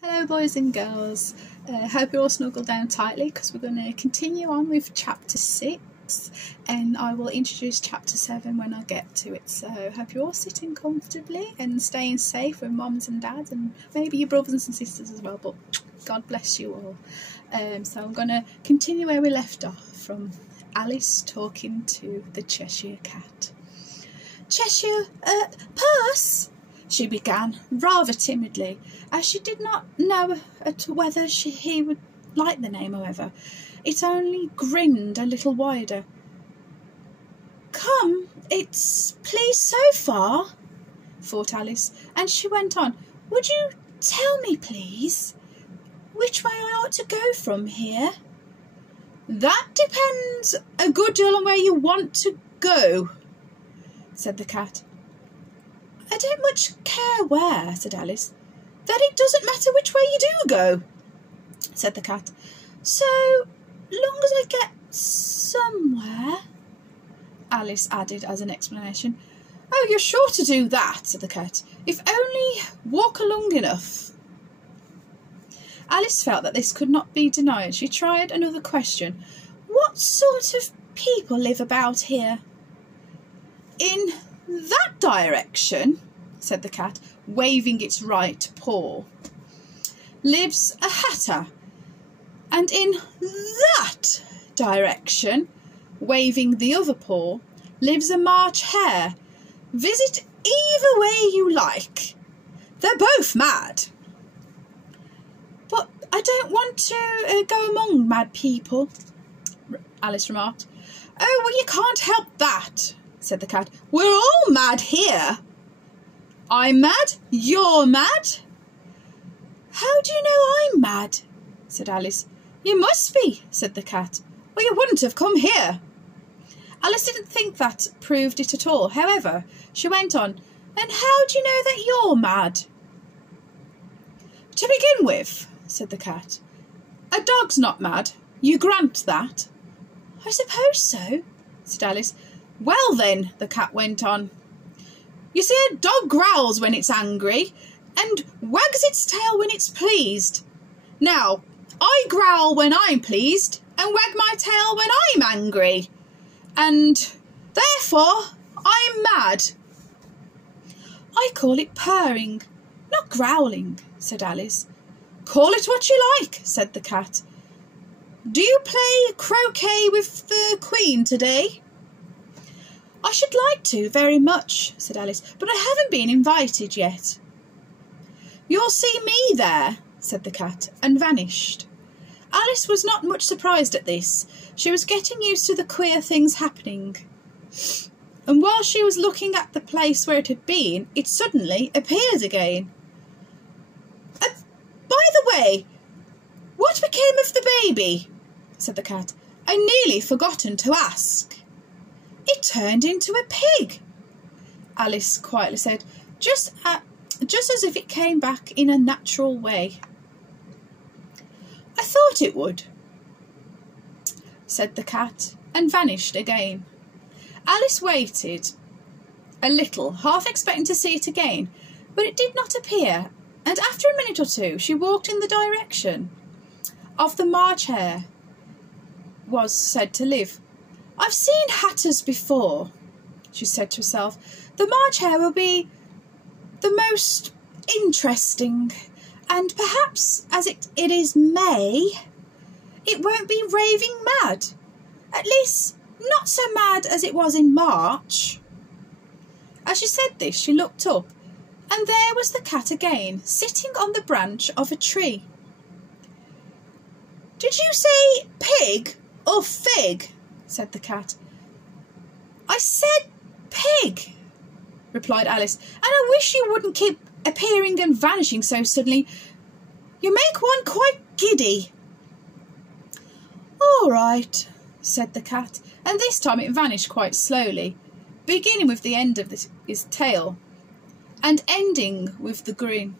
Hello boys and girls, hope you're all snuggled down tightly because we're going to continue on with chapter 6 and I will introduce chapter 7 when I get to it. So hope you're all sitting comfortably and staying safe with mums and dads and maybe your brothers and sisters as well, but God bless you all. So I'm going to continue where we left off from Alice talking to the Cheshire Cat. Cheshire, Puss, she began, rather timidly, as she did not know whether he would like the name, however. It only grinned a little wider. "Come, it's pleased so far," thought Alice, and she went on. "Would you tell me, please, which way I ought to go from here?" "That depends a good deal on where you want to go," said the cat. "I don't much care where," said Alice. "Then it doesn't matter which way you do go," said the cat. "So long as I get somewhere," Alice added as an explanation. "Oh, you're sure to do that," said the cat, "if only walk along enough." Alice felt that this could not be denied. She tried another question. "What sort of people live about here?" "In that direction," said the cat, waving its right paw, "lives a hatter, and in that direction," waving the other paw, "lives a March hare. Visit either way you like. They're both mad." "But I don't want to go among mad people," Alice remarked. "Oh, well, you can't help that," said the cat. "We're all mad here." "I'm mad? You're mad?" "How do you know I'm mad?" said Alice. "You must be," said the cat, "or you wouldn't have come here." Alice didn't think that proved it at all. However, she went on, "And how do you know that you're mad?" "To begin with," said the cat, "a dog's not mad. You grant that?" "I suppose so," said Alice. "Well then," the cat went on, "you see, a dog growls when it's angry and wags its tail when it's pleased. Now, I growl when I'm pleased and wag my tail when I'm angry, and therefore I'm mad." "I call it purring, not growling," said Alice. "Call it what you like," said the cat. "Do you play croquet with the Queen today?" "I should like to very much," said Alice, "but I haven't been invited yet." "You'll see me there," said the cat, and vanished. Alice was not much surprised at this. She was getting used to the queer things happening. And while she was looking at the place where it had been, it suddenly appeared again. "By the way, what became of the baby?" said the cat. "I nearly forgotten to ask." "It turned into a pig," Alice quietly said, just as if it came back in a natural way. "I thought it would," said the cat, and vanished again. Alice waited a little, half expecting to see it again, but it did not appear, and after a minute or two she walked in the direction of the March hare was said to live. "I've seen hatters before," she said to herself. "The March hare will be the most interesting, and perhaps as it is May, it won't be raving mad. At least, not so mad as it was in March." As she said this, she looked up, and there was the cat again, sitting on the branch of a tree. "Did you say pig or fig?" said the cat. "I said pig," replied Alice, "and I wish you wouldn't keep appearing and vanishing so suddenly. You make one quite giddy." "All right," said the cat, and this time it vanished quite slowly, beginning with the end of his tail and ending with the grin,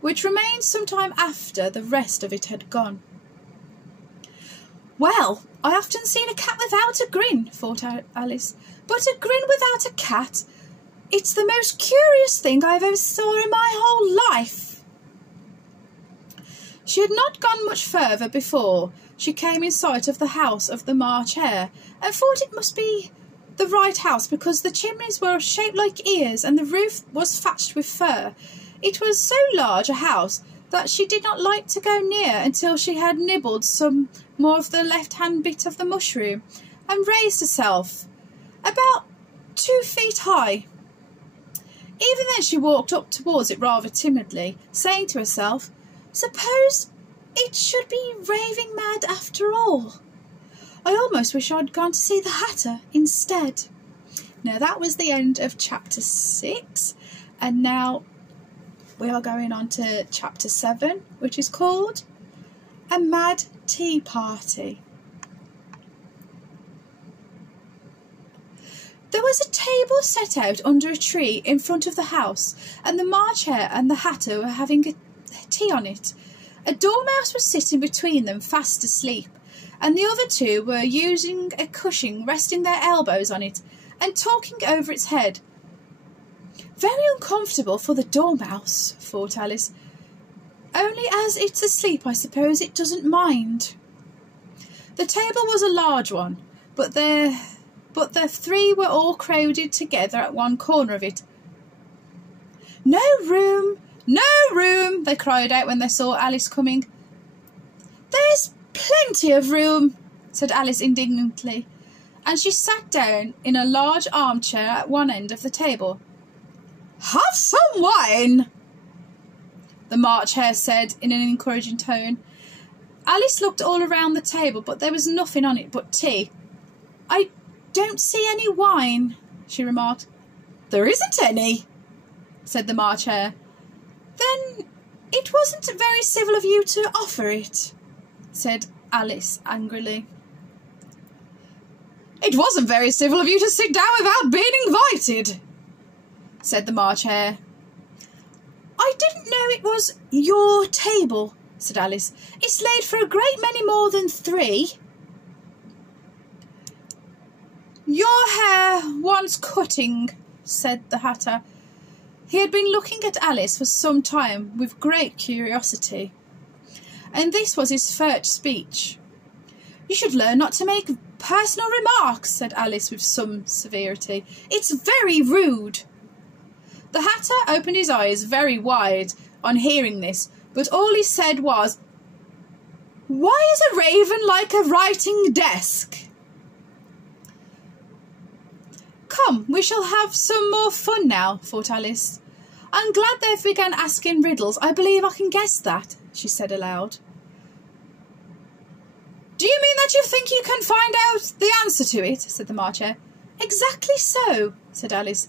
which remained some time after the rest of it had gone. "Well, I often seen a cat without a grin," thought Alice, "but a grin without a cat, It's the most curious thing I've ever saw in my whole life. She had not gone much further before she came in sight of the house of the March Hare, and thought it must be the right house because the chimneys were shaped like ears and the roof was thatched with fur. It was so large a house that she did not like to go near until she had nibbled some more of the left-hand bit of the mushroom and raised herself about 2 feet high. Even then she walked up towards it rather timidly, saying to herself, "Suppose it should be raving mad after all. I almost wish I'd gone to see the Hatter instead." Now that was the end of chapter 6, and now we are going on to chapter 7, which is called A Mad Tea Party. There was a table set out under a tree in front of the house, and the March Hare and the Hatter were having a tea on it. A dormouse was sitting between them fast asleep, and the other two were using a cushion, resting their elbows on it and talking over its head. Very uncomfortable for the dormouse, thought Alice. Only as it's asleep, I suppose it doesn't mind. The table was a large one, but the three were all crowded together at one corner of it. "No room! No room!" they cried out when they saw Alice coming. "There's plenty of room," said Alice indignantly, and she sat down in a large armchair at one end of the table. "Have some wine," the March Hare said in an encouraging tone. Alice looked all around the table, but there was nothing on it but tea. "I don't see any wine," she remarked. "There isn't any," said the March Hare. "Then it wasn't very civil of you to offer it," said Alice angrily. "It wasn't very civil of you to sit down without being invited," said the March Hare. "I didn't know it was your table," said Alice. "It's laid for a great many more than 3. "Your hair wants cutting," said the Hatter. He had been looking at Alice for some time with great curiosity, and this was his first speech. "You should learn not to make personal remarks," said Alice with some severity. "It's very rude." The Hatter opened his eyes very wide on hearing this, but all he said was, "Why is a raven like a writing desk?" "Come, we shall have some more fun now," thought Alice. "I'm glad they've begun asking riddles. I believe I can guess that," she said aloud. "Do you mean that you think you can find out the answer to it?" said the March Hare. "Exactly so," said Alice.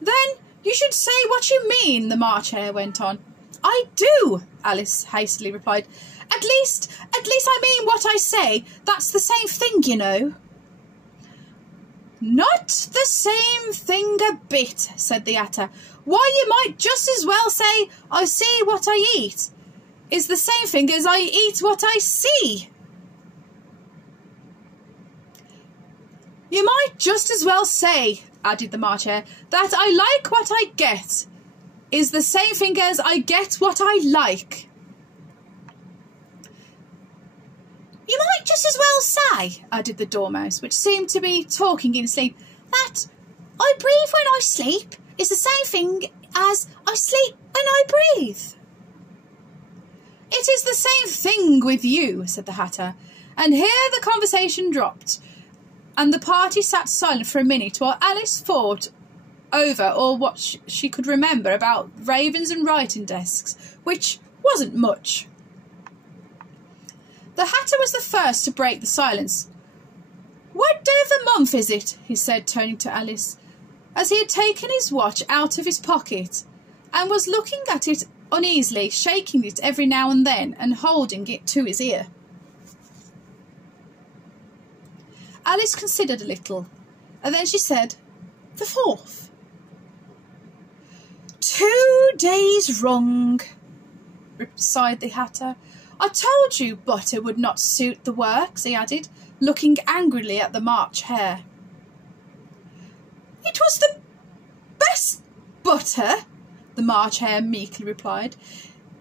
"Then you should say what you mean," the March Hare went on. "I do," Alice hastily replied. At least I mean what I say. That's the same thing, you know." "Not the same thing a bit," said the Hatter. "Why, you might just as well say, 'I see what I eat' is the same thing as 'I eat what I see.'" "You might just as well say," added the March Hare, "that 'I like what I get' is the same thing as 'I get what I like.'" "You might just as well say," added the Dormouse, which seemed to be talking in sleep, "that 'I breathe when I sleep' is the same thing as 'I sleep when I breathe.'" "It is the same thing with you," said the Hatter, and here the conversation dropped, and the party sat silent for a minute while Alice thought over all what she could remember about ravens and writing desks, which wasn't much. The Hatter was the first to break the silence. "What day of the month is it?" he said, turning to Alice, as he had taken his watch out of his pocket and was looking at it uneasily, shaking it every now and then and holding it to his ear. Alice considered a little, and then she said, "The 4th." "2 days wrong," sighed the Hatter. "I told you butter would not suit the works," he added, looking angrily at the March Hare. "It was the butter, the March Hare meekly replied.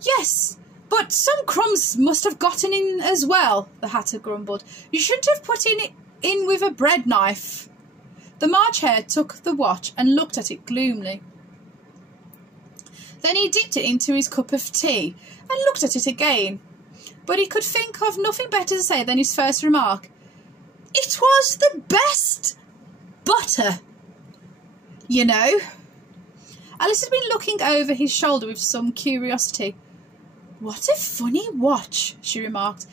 Yes, but some crumbs must have gotten in as well, the Hatter grumbled. You shouldn't have put it in with a bread knife. The March Hare took the watch and looked at it gloomily. Then he dipped it into his cup of tea and looked at it again. But he could think of nothing better to say than his first remark. It was the best butter, you know. Alice had been looking over his shoulder with some curiosity. What a funny watch, she remarked.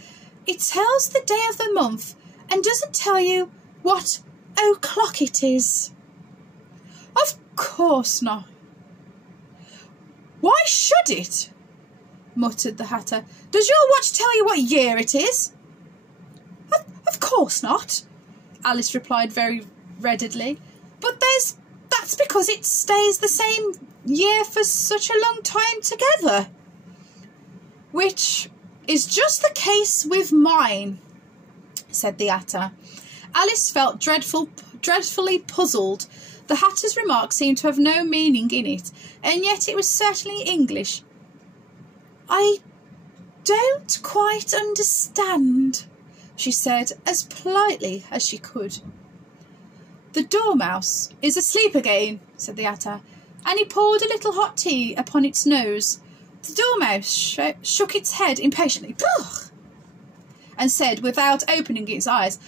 It tells the day of the month and doesn't tell you what o'clock it is. Of course not. Why should it? Muttered the Hatter. Does your watch tell you what year it is? Of course not, Alice replied very readily. But that's because it stays the same year for such a long time together. Which is just the case with mine, said the Hatter. Alice felt dreadfully puzzled. The Hatter's remark seemed to have no meaning in it, and yet it was certainly English. I don't quite understand, she said as politely as she could. The Dormouse is asleep again, said the Hatter, and he poured a little hot tea upon its nose. The Dormouse shook its head impatiently, "Pugh!" and said without opening its eyes,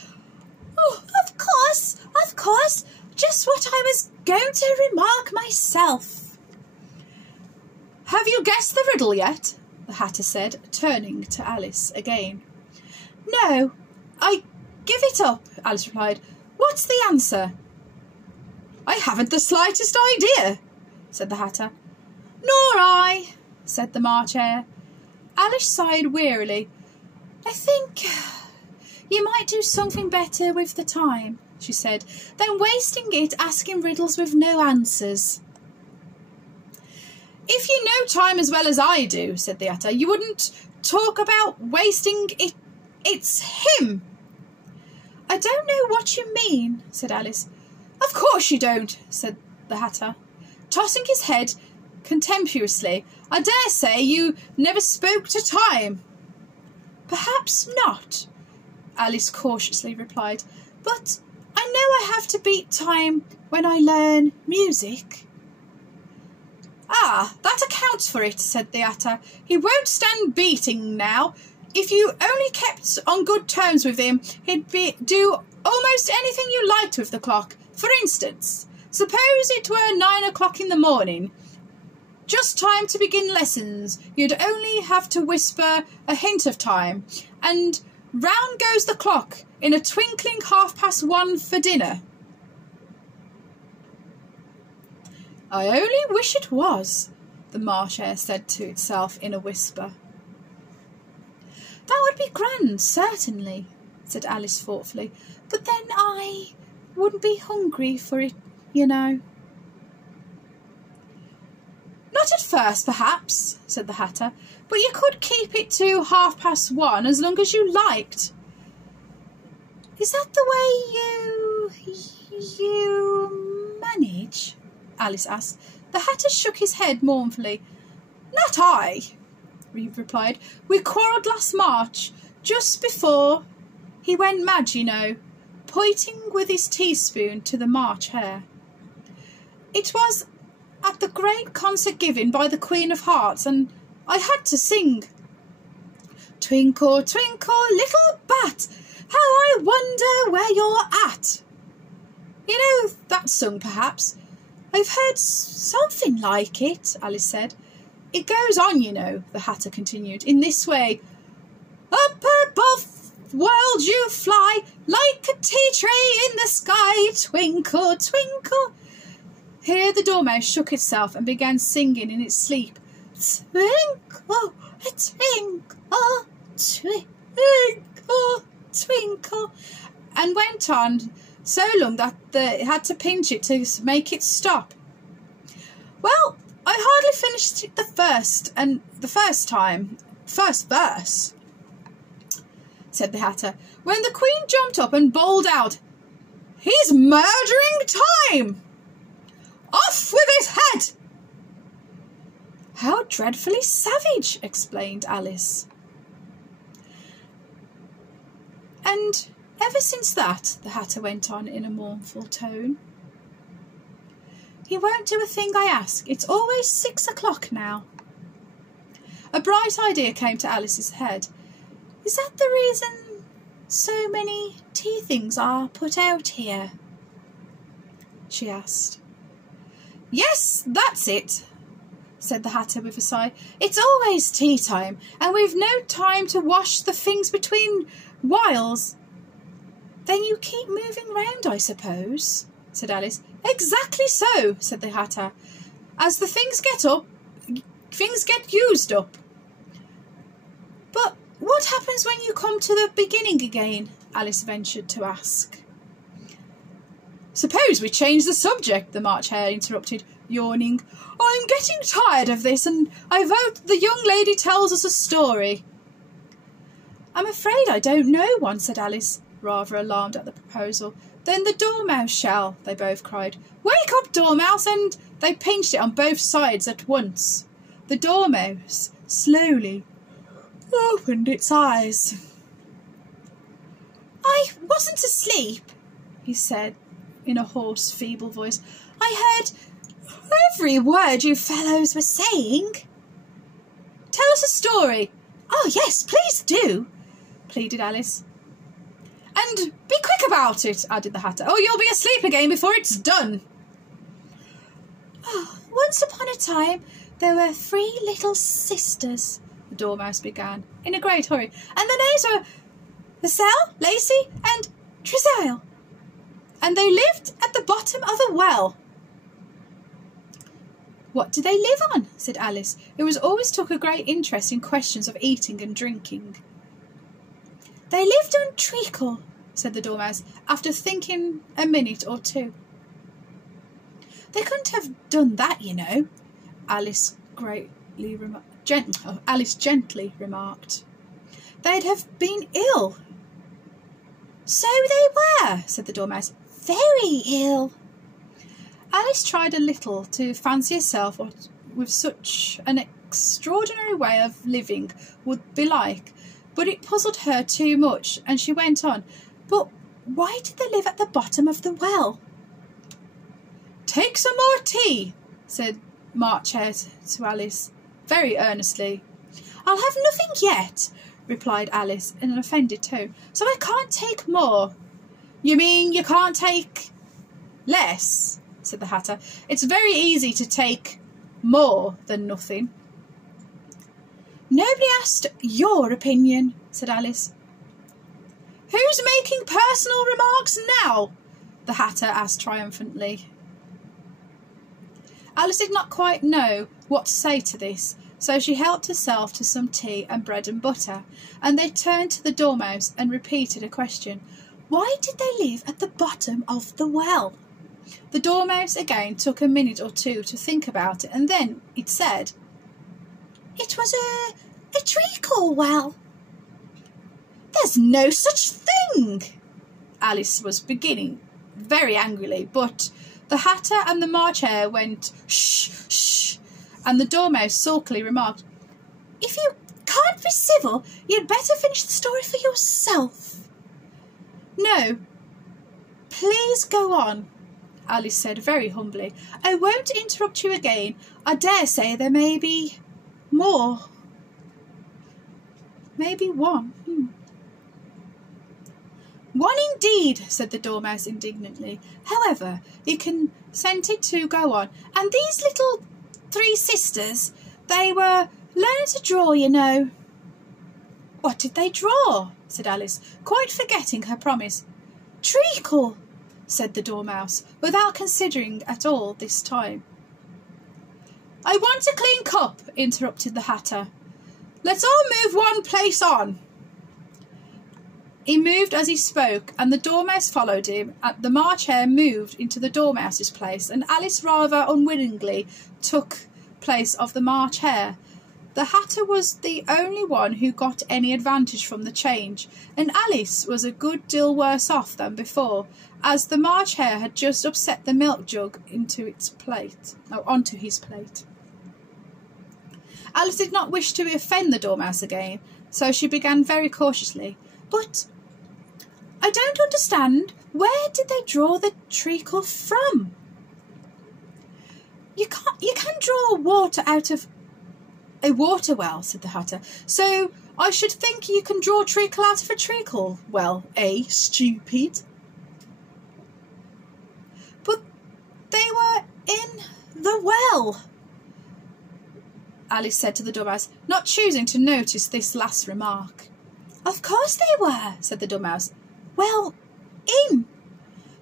"Oh, of course, just what I was going to remark myself." Have you guessed the riddle yet? The Hatter said, turning to Alice again. No, I give it up, Alice replied. What's the answer? I haven't the slightest idea, said the Hatter. Nor I, said the March Hare. Alice sighed wearily. I think you might do something better with the time, she said, than wasting it asking riddles with no answers. If you know time as well as I do, said the Hatter, you wouldn't talk about wasting it. It's him. I don't know what you mean, said Alice. Of course you don't, said the Hatter, tossing his head contemptuously. I dare say you never spoke to time. Perhaps not, Alice cautiously replied, but I know I have to beat time when I learn music. Ah, that accounts for it, said the Hatter. He won't stand beating now. If you only kept on good terms with him, he'd do almost anything you liked with the clock. For instance, suppose it were 9 o'clock in the morning. Just time to begin lessons. You'd only have to whisper a hint of time, and round goes the clock in a twinkling 1:30 for dinner. I only wish it was, the March Hare said to itself in a whisper. That would be grand, certainly, said Alice thoughtfully, but then I wouldn't be hungry for it, you know. Not at first, perhaps, said the Hatter, but you could keep it to 1:30 as long as you liked. Is that the way you manage? Alice asked. The Hatter shook his head mournfully. Not I, he replied. We quarrelled last March, just before he went mad, you know, pointing with his teaspoon to the March Hare. It was at the great concert given by the Queen of Hearts, and I had to sing. Twinkle, twinkle, little bat, how I wonder where you're at. You know that song, perhaps? I've heard something like it, Alice said. It goes on, you know, the Hatter continued, in this way. Up above the world you fly, like a tea tray in the sky, twinkle, twinkle. Here the Dormouse shook itself and began singing in its sleep. Twinkle, twinkle, twinkle, twinkle, and went on so long that it had to pinch it to make it stop. Well, I hardly finished it the first verse, said the Hatter, when the Queen jumped up and bawled out, He's murdering time! Off with his head! How dreadfully savage, explained Alice. And ever since that, the Hatter went on in a mournful tone, he won't do a thing I ask. It's always 6 o'clock now. A bright idea came to Alice's head. Is that the reason so many tea things are put out here? She asked. Yes, that's it, said the Hatter with a sigh. It's always tea time, and we've no time to wash the things between whiles. Then you keep moving round, I suppose, said Alice. Exactly so, said the Hatter. As the things get used up. But what happens when you come to the beginning again? Alice ventured to ask. Suppose we change the subject, the March Hare interrupted, yawning. I'm getting tired of this, and I vote the young lady tells us a story. I'm afraid I don't know one, said Alice, rather alarmed at the proposal. Then the Dormouse shall, they both cried. Wake up, Dormouse, and they pinched it on both sides at once. The Dormouse slowly opened its eyes. I wasn't asleep, he said in a hoarse, feeble voice. I heard every word you fellows were saying. Tell us a story. Oh, yes, please do, pleaded Alice. And be quick about it, added the Hatter, or you'll be asleep again before it's done. Oh, once upon a time there were 3 little sisters, the Dormouse began, in a great hurry, and their names were Lascelles, Lacey, and Trizelle, and they lived at the bottom of a well. What did they live on? Said Alice, who always took a great interest in questions of eating and drinking. They lived on treacle, said the Dormouse, after thinking a minute or two. They couldn't have done that, you know, Alice gently remarked. They'd have been ill. So they were, said the Dormouse, very ill. Alice tried a little to fancy herself what with such an extraordinary way of living would be like, but it puzzled her too much, and she went on. But why did they live at the bottom of the well? Take some more tea, said March Hare to Alice, very earnestly. I'll have nothing yet, replied Alice in an offended tone, so I can't take more. You mean you can't take less? Said the Hatter. It's very easy to take more than nothing. Nobody asked your opinion, said Alice. Who's making personal remarks now? The Hatter asked triumphantly. Alice did not quite know what to say to this, so she helped herself to some tea and bread and butter, and they turned to the Dormouse and repeated a question. Why did they live at the bottom of the well? The Dormouse again took a minute or two to think about it, and then it said, It was a treacle well. There's no such thing, Alice was beginning very angrily, but the Hatter and the March Hare went, Shh, shh, and the Dormouse sulkily remarked, If you can't be civil, you'd better finish the story for yourself. No, please go on, Alice said very humbly. I won't interrupt you again. I dare say there may be more. Maybe one. One indeed, said the Dormouse indignantly. However, you consented to go on. And these little 3 sisters, they were learning to draw, you know. What did they draw? Said Alice, quite forgetting her promise. Treacle, said the Dormouse, without considering at all this time. I want a clean cup, interrupted the Hatter. Let's all move one place on. He moved as he spoke, and the Dormouse followed him. The March Hare moved into the Dormouse's place, and Alice rather unwillingly took place of the March Hare. The Hatter was the only one who got any advantage from the change, and Alice was a good deal worse off than before, as the March Hare had just upset the milk jug onto his plate. Alice did not wish to offend the Dormouse again, so she began very cautiously. But I don't understand. Where did they draw the treacle from? You can draw water out of a water well, said the Hatter. So I should think you can draw treacle out of a treacle well, stupid. But they were in the well, Alice said to the Dormouse, not choosing to notice this last remark. Of course they were, said the Dormouse. Well, in.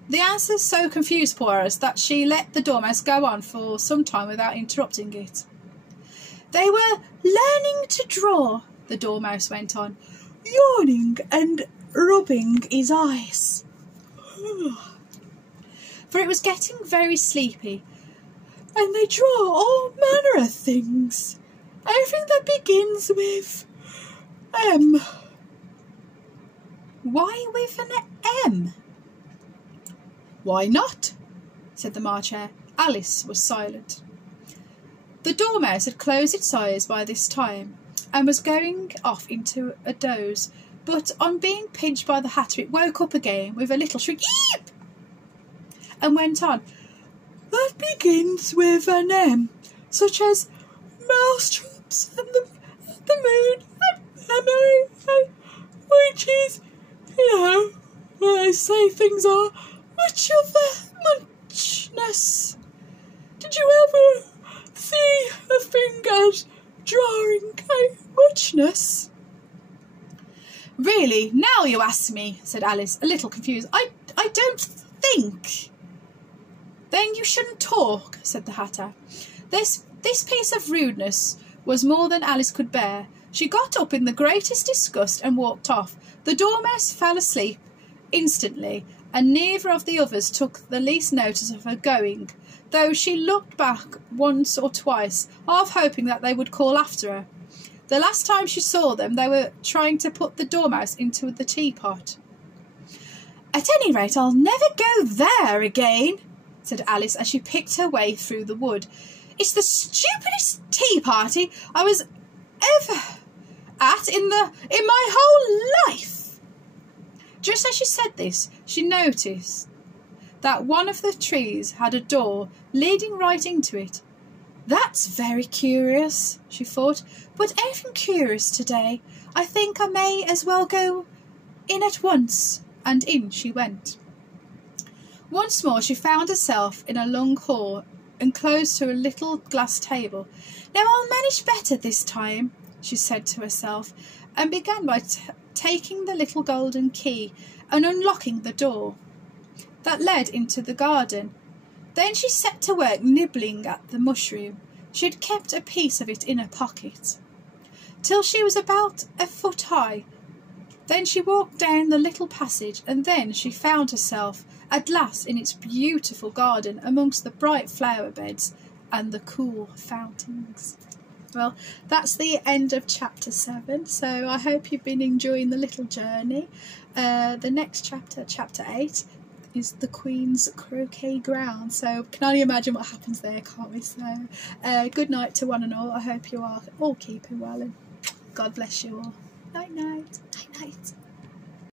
The answer so confused poor Alice that she let the Dormouse go on for some time without interrupting it. They were learning to draw, the Dormouse went on, yawning and rubbing his eyes. For it was getting very sleepy, and they draw all manner of things. Everything that begins with M. Why with an M? Why not? Said the March Hare. Alice was silent. The Dormouse had closed its eyes by this time, and was going off into a doze, but on being pinched by the Hatter it woke up again with a little shriek, Eep! And went on, that begins with an M, such as mousetraps and the moon and memory, which is, when I say things are much of a muchness. Did you ever see a thing as drawing a muchness? Really, now you ask me, said Alice, a little confused. I don't think. Then you shouldn't talk, said the Hatter. This piece of rudeness was more than Alice could bear. She got up in the greatest disgust and walked off. The Dormouse fell asleep instantly, and neither of the others took the least notice of her going, though she looked back once or twice, half hoping that they would call after her. The last time she saw them, they were trying to put the Dormouse into the teapot. At any rate, I'll never go there again, said Alice as she picked her way through the wood. It's the stupidest tea party I was ever at in my whole life. Just as she said this, she noticed that one of the trees had a door leading right into it. That's very curious, she thought, but anything curious today. I think I may as well go in at once. And in she went. Once more she found herself in a long hall, enclosed to a little glass table. Now I'll manage better this time, she said to herself, and began by taking the little golden key and unlocking the door that led into the garden. Then she set to work nibbling at the mushroom. She had kept a piece of it in her pocket, till she was about a foot high. Then she walked down the little passage, and then she found herself at last in its beautiful garden amongst the bright flower beds and the cool fountains. Well, that's the end of chapter 7, so I hope you've been enjoying the little journey. The next chapter, chapter 8, is the Queen's Croquet Ground, so can only imagine what happens there, can't we? So good night to one and all. I hope you are all keeping well, and God bless you all. Night night. Night night.